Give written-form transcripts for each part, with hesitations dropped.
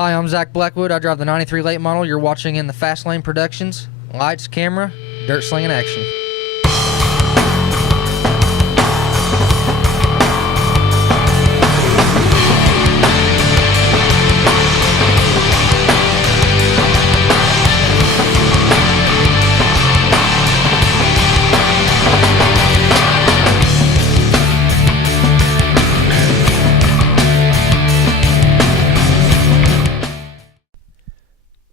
Hi, I'm Zak Blackwood. I drive the 93 late model. You're watching in the Fast Lane Productions. Lights, camera, dirt slinging action.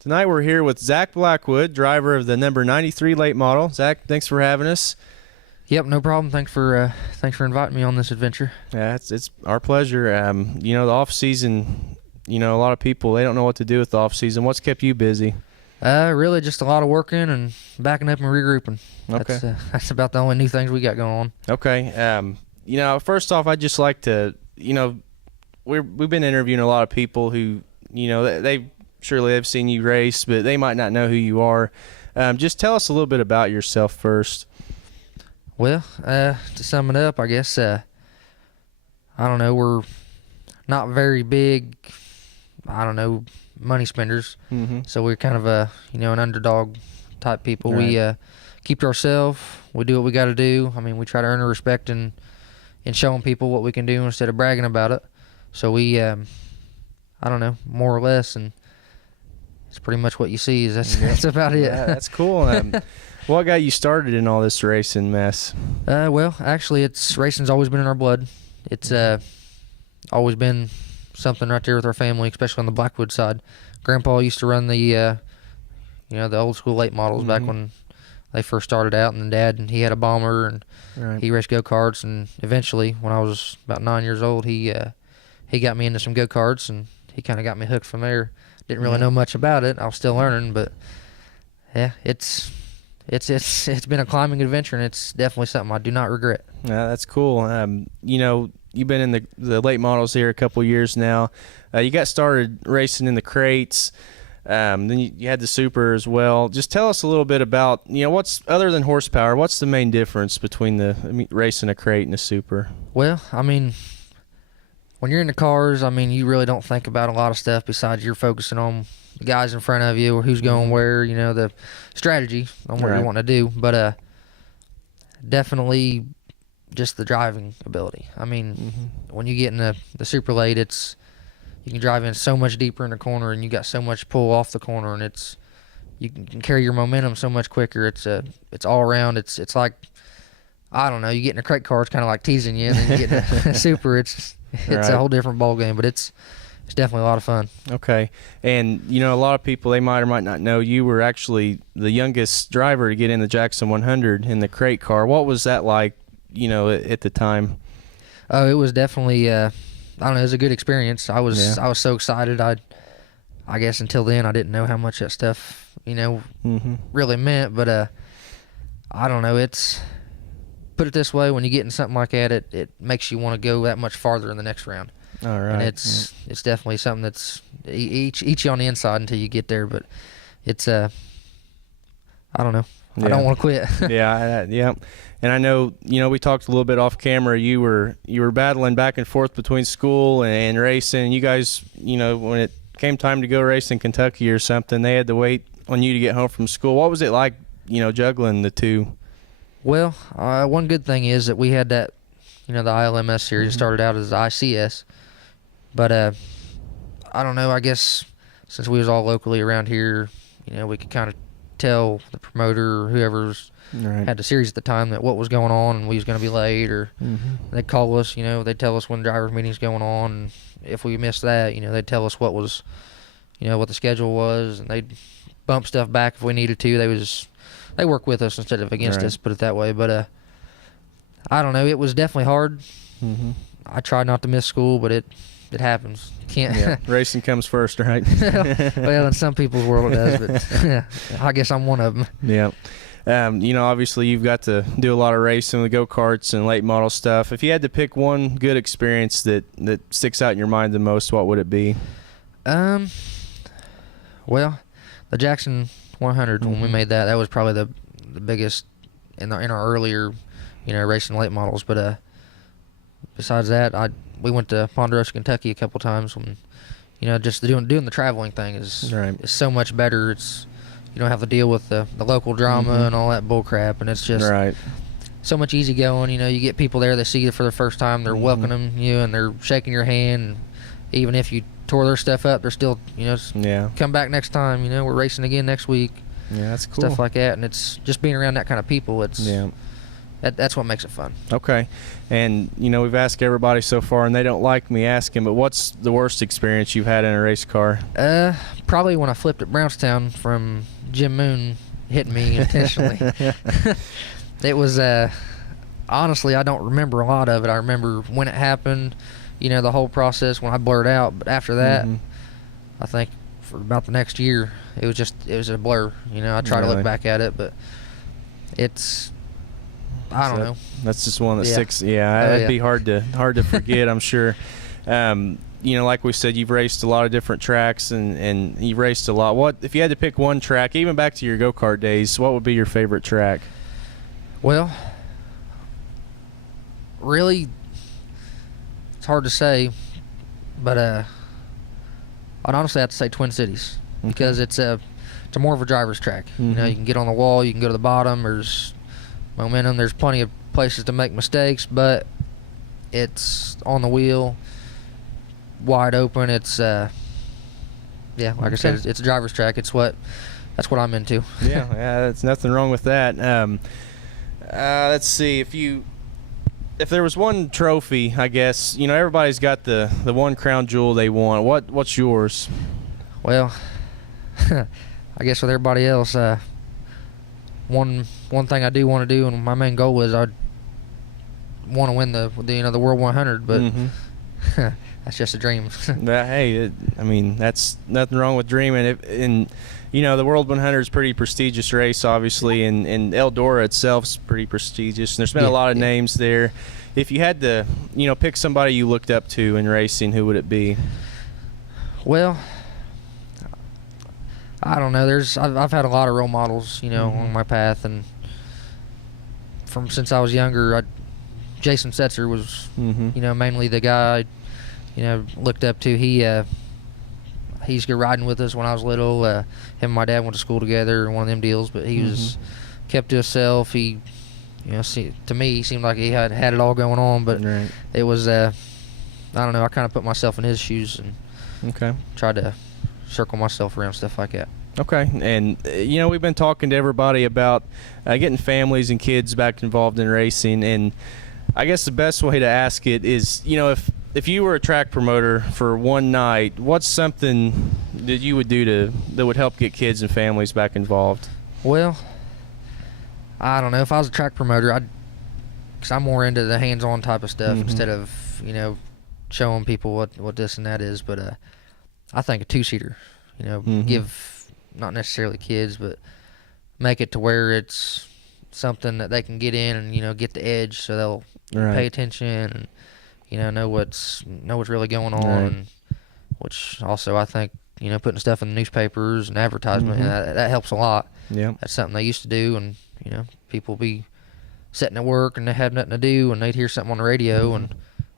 Tonight we're here with Zak Blackwood, driver of the number 93 late model. Zak, thanks for having us. Yep, no problem. Thanks for inviting me on this adventure. Yeah, it's our pleasure. The off season, a lot of people, they don't know what to do with the off season. What's kept you busy? Really just a lot of working and backing up and regrouping. Okay. That's about the only new things we got going on. Okay. First off, I'd just like to, we've been interviewing a lot of people who, surely they've seen you race, but they might not know who you are. Just tell us a little bit about yourself first. Well, to sum it up, I guess, I don't know, we're not very big, money spenders. Mm-hmm. So we're kind of an underdog type people. Right. We keep to ourselves. We do what we got to do. I mean, we try to earn a respect in showing people what we can do instead of bragging about it. So we, more or less, and it's pretty much what you see. That's about it. Yeah, that's cool. What got you started in all this racing mess? Well, actually, racing's always been in our blood. It's always been something right there with our family, especially on the Blackwood side. Grandpa used to run the old school late models back when they first started out, and then Dad, he had a bomber, and Right. he raced go-karts, and eventually, when I was about 9 years old, he got me into some go-karts, and he kind of got me hooked from there. Didn't really know much about it. I was still learning, but yeah, it's been a climbing adventure, and it's definitely something I do not regret. Yeah, that's cool. You've been in the late models here a couple years now. You got started racing in the crates. Then you had the super as well. Just tell us a little bit about, what's, other than horsepower, what's the main difference between racing a crate and a super? Well, I mean, when you're in the cars, you really don't think about a lot of stuff besides you're focusing on the guys in front of you or who's going where, the strategy on what you want to do. But definitely just the driving ability. When you get in the super late, you can drive in so much deeper in the corner, and you got so much pull off the corner, and you can carry your momentum so much quicker. It's all around. It's like, I don't know, you get in a crate car, it's kind of like teasing you, and then you get in a super, it's Right. a whole different ball game, but it's definitely a lot of fun. Okay. And, a lot of people, they might or might not know, you were actually the youngest driver to get in the Jackson 100 in the crate car. What was that like, at the time? Oh, it was definitely, it was a good experience. I was so excited. I guess until then I didn't know how much that stuff, really meant, but I don't know, put it this way, when you get in something like that, it makes you want to go that much farther in the next round. All right. And it's definitely something that's eats you on the inside until you get there, but it's I don't know. Yeah. I don't want to quit. Yeah. And I know, we talked a little bit off camera. You were battling back and forth between school and racing. You guys, when it came time to go race in Kentucky or something, they had to wait on you to get home from school. What was it like, juggling the two? Well, one good thing is that we had that, the ILMS series started out as ICS, but I don't know, I guess since we was all locally around here, we could kind of tell the promoter or whoever's had the series at the time that what was going on, and we was going to be late, or they'd call us, they'd tell us when driver meeting's going on, and if we missed that, they'd tell us what was, what the schedule was, and they'd bump stuff back if we needed to. They work with us instead of against us, put it that way. But I don't know. It was definitely hard. I tried not to miss school, but it happens. You can't. Yeah. Racing comes first, right? Well, in some people's world it does, but I guess I'm one of them. Yeah. Obviously you've got to do a lot of racing with go-karts and late model stuff. If you had to pick one good experience that sticks out in your mind the most, what would it be? Well, the Jackson 100, when we made that was probably the biggest in our earlier, racing late models. But besides that, we went to Ponderosa, Kentucky a couple times when, just doing the traveling thing is Right. is so much better. It's you don't have to deal with the local drama and all that bull crap, and it's just Right. so much easy going. You get people there that see you for the first time, they're welcoming you and they're shaking your hand. And even if you tore their stuff up, they're still Yeah. come back next time. We're racing again next week. Yeah, that's cool. Stuff like that, and it's just being around that kind of people. That's what makes it fun. Okay. And, we've asked everybody so far, and they don't like me asking, but what's the worst experience you've had in a race car? Probably when I flipped at Brownstown from Jim Moon hitting me intentionally. It was, honestly, I don't remember a lot of it. I remember when it happened, the whole process when I blurred out. But after that, I think for about the next year, it was a blur. I try to Really? look back at it, but I don't know. That's just one that Yeah. sticks. Yeah, Oh, it'd yeah. be hard to forget, I'm sure. Like we said, you've raced a lot of different tracks, and you've raced a lot. What if you had to pick one track, even back to your go-kart days, what would be your favorite track? Well, really, it's hard to say, but I'd honestly have to say Twin Cities because it's a more of a driver's track. You can get on the wall, you can go to the bottom. There's momentum. There's plenty of places to make mistakes, but it's on the wheel, wide open. It's like I said, it's a driver's track. That's what I'm into. Yeah, that's nothing wrong with that. Let's see, if there was one trophy, I guess everybody's got the one crown jewel they want. What's yours? Well, I guess with everybody else, one thing I do want to do, and my main goal is I want to win the World 100, but that's just a dream. Hey, that's nothing wrong with dreaming. The World 100 is a pretty prestigious race, obviously, and Eldora itself's pretty prestigious. And there's been a lot of names there. If you had to, pick somebody you looked up to in racing, who would it be? Well, I don't know. I've had a lot of role models, on my path, and since I was younger, Jason Setzer was, mainly the guy I, looked up to. He's good riding with us when I was little. Him and my dad went to school together, one of them deals. But he was kept to himself. He, to me, he seemed like he had it all going on. But it was, I don't know. I kind of put myself in his shoes and tried to circle myself around stuff like that. Okay, and we've been talking to everybody about getting families and kids back involved in racing, and I guess the best way to ask it is, if you were a track promoter for one night, what's something that you would do that would help get kids and families back involved? Well, I don't know. If I was a track promoter, because I'm more into the hands-on type of stuff instead of showing people what this and that is. But I think a two-seater, give not necessarily kids, but make it to where it's something that they can get in and get the edge, so they'll pay attention and know what's really going on. And which also I think putting stuff in the newspapers and advertisement that helps a lot. Yeah, that's something they used to do, and people be sitting at work and they had nothing to do, and they'd hear something on the radio and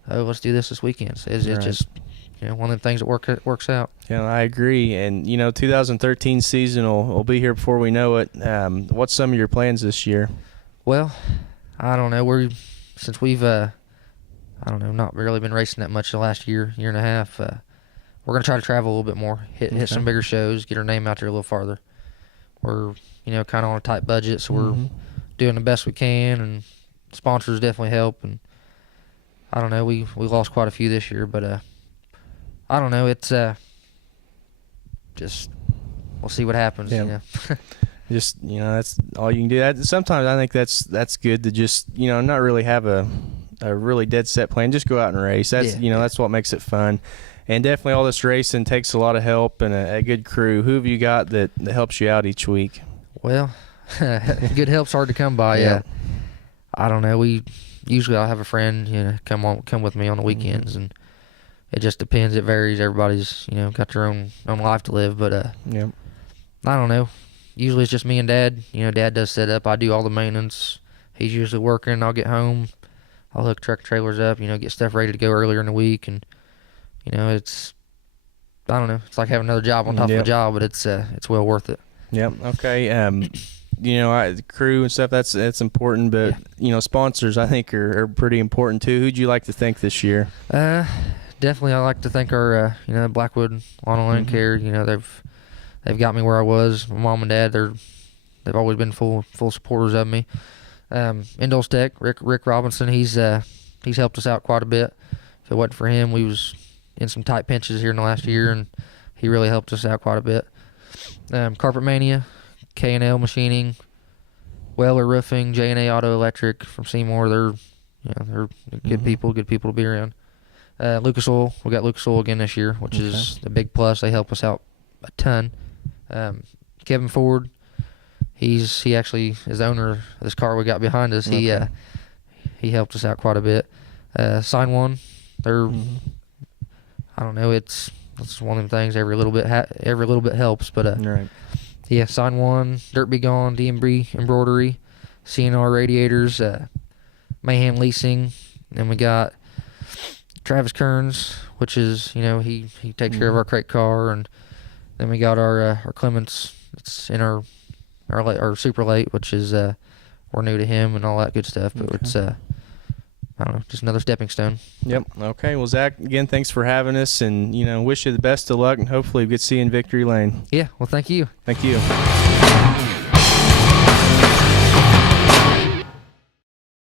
let's do this weekend. So it's just one of the things that works out. Yeah, I agree. And 2013 season will be here before we know it. What's some of your plans this year? Well, I don't know. Since we've not really been racing that much the last year and a half. We're gonna try to travel a little bit more, hit some bigger shows, get our name out there a little farther. We're kind of on a tight budget, so we're doing the best we can, and sponsors definitely help. And I don't know, we lost quite a few this year, but I don't know. It's just we'll see what happens. Just that's all you can do. Sometimes I think that's good to just not really have a really dead set plan. Just go out and race. That's that's what makes it fun. And definitely all this racing takes a lot of help and a good crew. Who have you got that helps you out each week? Well, good help's hard to come by. Yeah. I don't know. I'll have a friend come with me on the weekends, and it just depends. It varies. Everybody's got their own life to live, but I don't know. Usually it's just me and Dad. Dad does set up. I do all the maintenance. He's usually working. I'll get home. I'll hook truck trailers up. Get stuff ready to go earlier in the week, and I don't know. It's like having another job on top of a job, but it's well worth it. Yep. Okay. The crew and stuff, that's important, but sponsors I think are pretty important too. Who'd you like to thank this year? Definitely, I like to thank our Blackwood Lawn and Lawn Care. They've got me where I was. My mom and dad, they've always been full supporters of me. Indoles Tech, Rick Robinson, he's helped us out quite a bit. If it wasn't for him, we was in some tight pinches here in the last year, and he really helped us out quite a bit. Carpet Mania, K&L Machining, Weller Roofing, J&A Auto Electric from Seymour. They're good people to be around. Lucas Oil, we got Lucas Oil again this year, which is a big plus. They help us out a ton. Kevin Ford, he actually is the owner of this car we got behind us. Okay. He helped us out quite a bit. Sign One, they're I don't know, it's one of them things. Every little bit helps, but right. Yeah, Sign One, Dirt Be Gone, D&B Embroidery, CNR Radiators, Mayhem Leasing, and we got Travis Kearns, which is he takes care of our crate car, and then we got our Clements. It's in our Super Late, which is we're new to him and all that good stuff, but it's I don't know, just another stepping stone. Yep. Okay. Well, Zach, again, thanks for having us, and wish you the best of luck, and hopefully we get to see you in Victory Lane. Yeah. Well, thank you. Thank you.